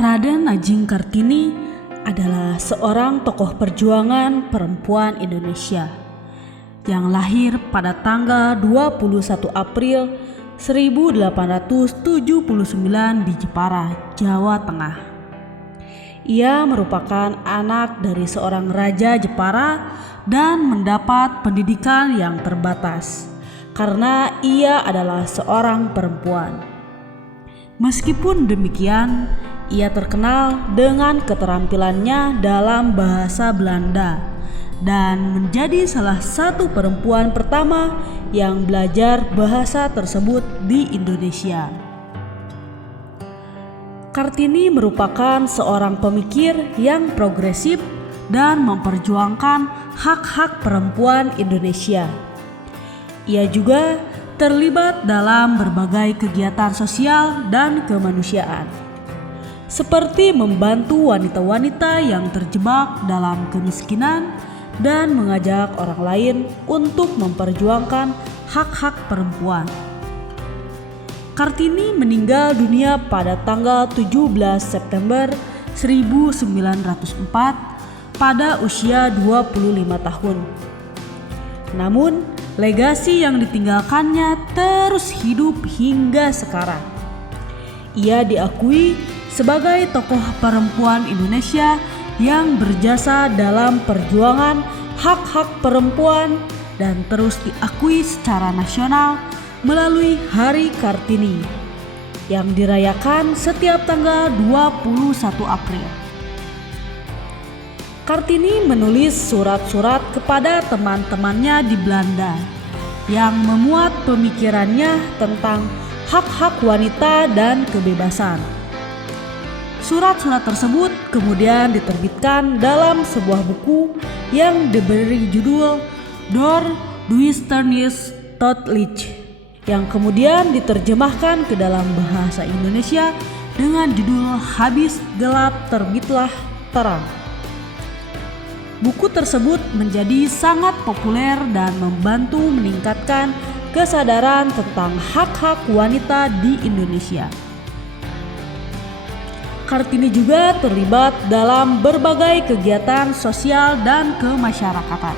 Raden Adjing Kartini adalah seorang tokoh perjuangan perempuan Indonesia yang lahir pada tanggal 21 April 1879 di Jepara, Jawa Tengah. Ia merupakan anak dari seorang raja Jepara dan mendapat pendidikan yang terbatas karena ia adalah seorang perempuan. Meskipun demikian, ia terkenal dengan keterampilannya dalam bahasa Belanda dan menjadi salah satu perempuan pertama yang belajar bahasa tersebut di Indonesia. Kartini merupakan seorang pemikir yang progresif dan memperjuangkan hak-hak perempuan Indonesia. Ia juga terlibat dalam berbagai kegiatan sosial dan kemanusiaan, seperti membantu wanita-wanita yang terjebak dalam kemiskinan dan mengajak orang lain untuk memperjuangkan hak-hak perempuan. Kartini meninggal dunia pada tanggal 17 September 1904 pada usia 25 tahun. Namun, legasi yang ditinggalkannya terus hidup hingga sekarang. Ia diakui sebagai tokoh perempuan Indonesia yang berjasa dalam perjuangan hak-hak perempuan dan terus diakui secara nasional melalui Hari Kartini yang dirayakan setiap tanggal 21 April. Kartini menulis surat-surat kepada teman-temannya di Belanda yang memuat pemikirannya tentang hak-hak wanita dan kebebasan. Surat-surat tersebut kemudian diterbitkan dalam sebuah buku yang diberi judul Door Duisternis tot Licht, yang kemudian diterjemahkan ke dalam bahasa Indonesia dengan judul Habis Gelap Terbitlah Terang. Buku tersebut menjadi sangat populer dan membantu meningkatkan kesadaran tentang hak-hak wanita di Indonesia. Kartini juga terlibat dalam berbagai kegiatan sosial dan kemasyarakatan,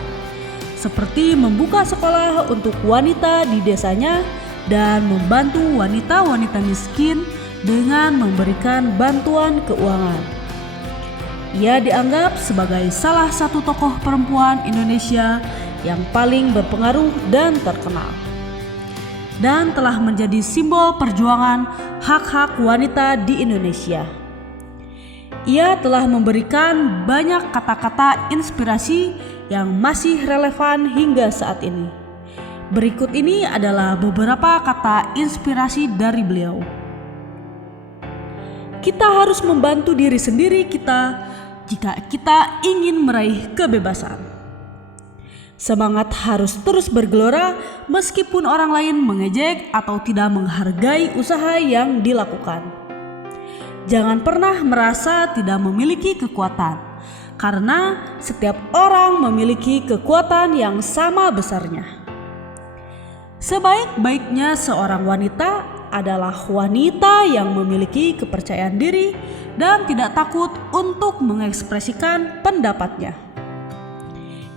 seperti membuka sekolah untuk wanita di desanya dan membantu wanita-wanita miskin dengan memberikan bantuan keuangan. Ia dianggap sebagai salah satu tokoh perempuan Indonesia yang paling berpengaruh dan terkenal, dan telah menjadi simbol perjuangan hak-hak wanita di Indonesia. Ia telah memberikan banyak kata-kata inspirasi yang masih relevan hingga saat ini. Berikut ini adalah beberapa kata inspirasi dari beliau. Kita harus membantu diri sendiri kita jika kita ingin meraih kebebasan. Semangat harus terus bergelora meskipun orang lain mengejek atau tidak menghargai usaha yang dilakukan. Jangan pernah merasa tidak memiliki kekuatan, karena setiap orang memiliki kekuatan yang sama besarnya. Sebaik-baiknya seorang wanita adalah wanita yang memiliki kepercayaan diri dan tidak takut untuk mengekspresikan pendapatnya.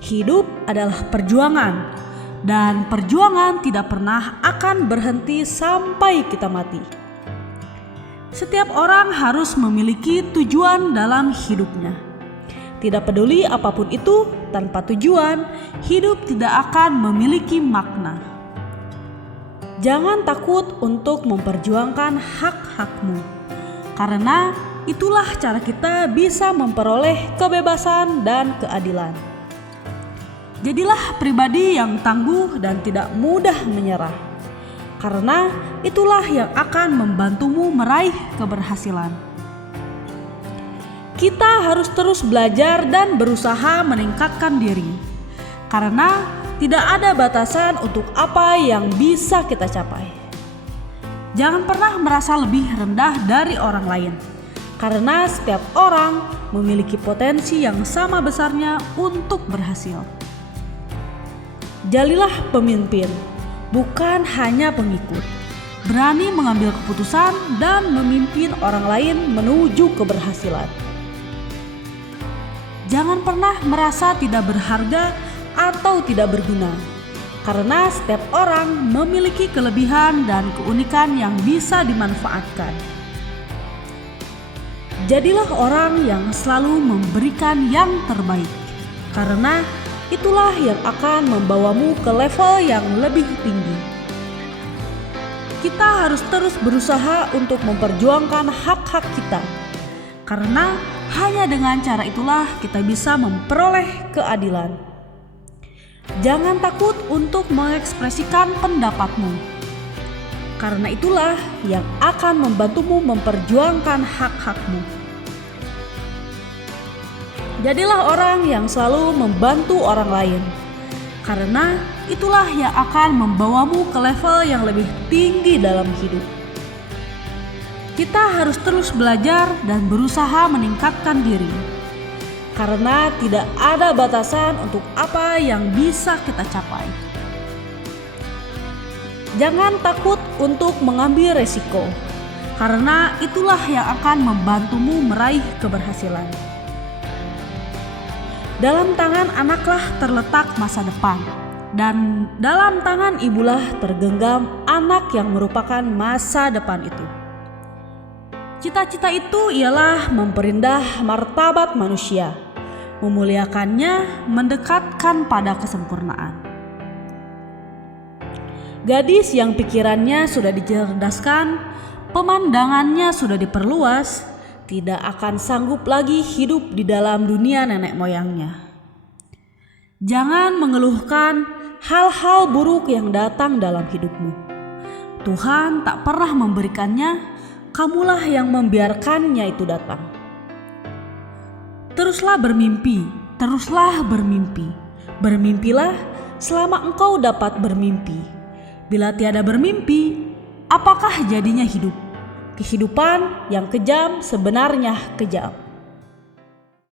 Hidup adalah perjuangan, dan perjuangan tidak pernah akan berhenti sampai kita mati. Setiap orang harus memiliki tujuan dalam hidupnya. Tidak peduli apapun itu, tanpa tujuan, hidup tidak akan memiliki makna. Jangan takut untuk memperjuangkan hak-hakmu, karena itulah cara kita bisa memperoleh kebebasan dan keadilan. Jadilah pribadi yang tangguh dan tidak mudah menyerah, karena itulah yang akan membantumu meraih keberhasilan. Kita harus terus belajar dan berusaha meningkatkan diri, karena tidak ada batasan untuk apa yang bisa kita capai. Jangan pernah merasa lebih rendah dari orang lain, karena setiap orang memiliki potensi yang sama besarnya untuk berhasil. Jadilah pemimpin, bukan hanya pengikut, berani mengambil keputusan dan memimpin orang lain menuju keberhasilan. Jangan pernah merasa tidak berharga atau tidak berguna, karena setiap orang memiliki kelebihan dan keunikan yang bisa dimanfaatkan. Jadilah orang yang selalu memberikan yang terbaik, karena itulah yang akan membawamu ke level yang lebih tinggi. Kita harus terus berusaha untuk memperjuangkan hak-hak kita, karena hanya dengan cara itulah kita bisa memperoleh keadilan. Jangan takut untuk mengekspresikan pendapatmu, karena itulah yang akan membantumu memperjuangkan hak-hakmu. Jadilah orang yang selalu membantu orang lain, karena itulah yang akan membawamu ke level yang lebih tinggi dalam hidup. Kita harus terus belajar dan berusaha meningkatkan diri, karena tidak ada batasan untuk apa yang bisa kita capai. Jangan takut untuk mengambil resiko, karena itulah yang akan membantumu meraih keberhasilan. Dalam tangan anaklah terletak masa depan, dan dalam tangan ibulah tergenggam anak yang merupakan masa depan itu. Cita-cita itu ialah memperindah martabat manusia, memuliakannya, mendekatkan pada kesempurnaan. Gadis yang pikirannya sudah dicerdaskan, pemandangannya sudah diperluas, tidak akan sanggup lagi hidup di dalam dunia nenek moyangnya. Jangan mengeluhkan hal-hal buruk yang datang dalam hidupmu. Tuhan tak pernah memberikannya, kamulah yang membiarkannya itu datang. Teruslah bermimpi, teruslah bermimpi. Bermimpilah selama engkau dapat bermimpi. Bila tiada bermimpi, apakah jadinya hidup? Kehidupan yang kejam sebenarnya kejam.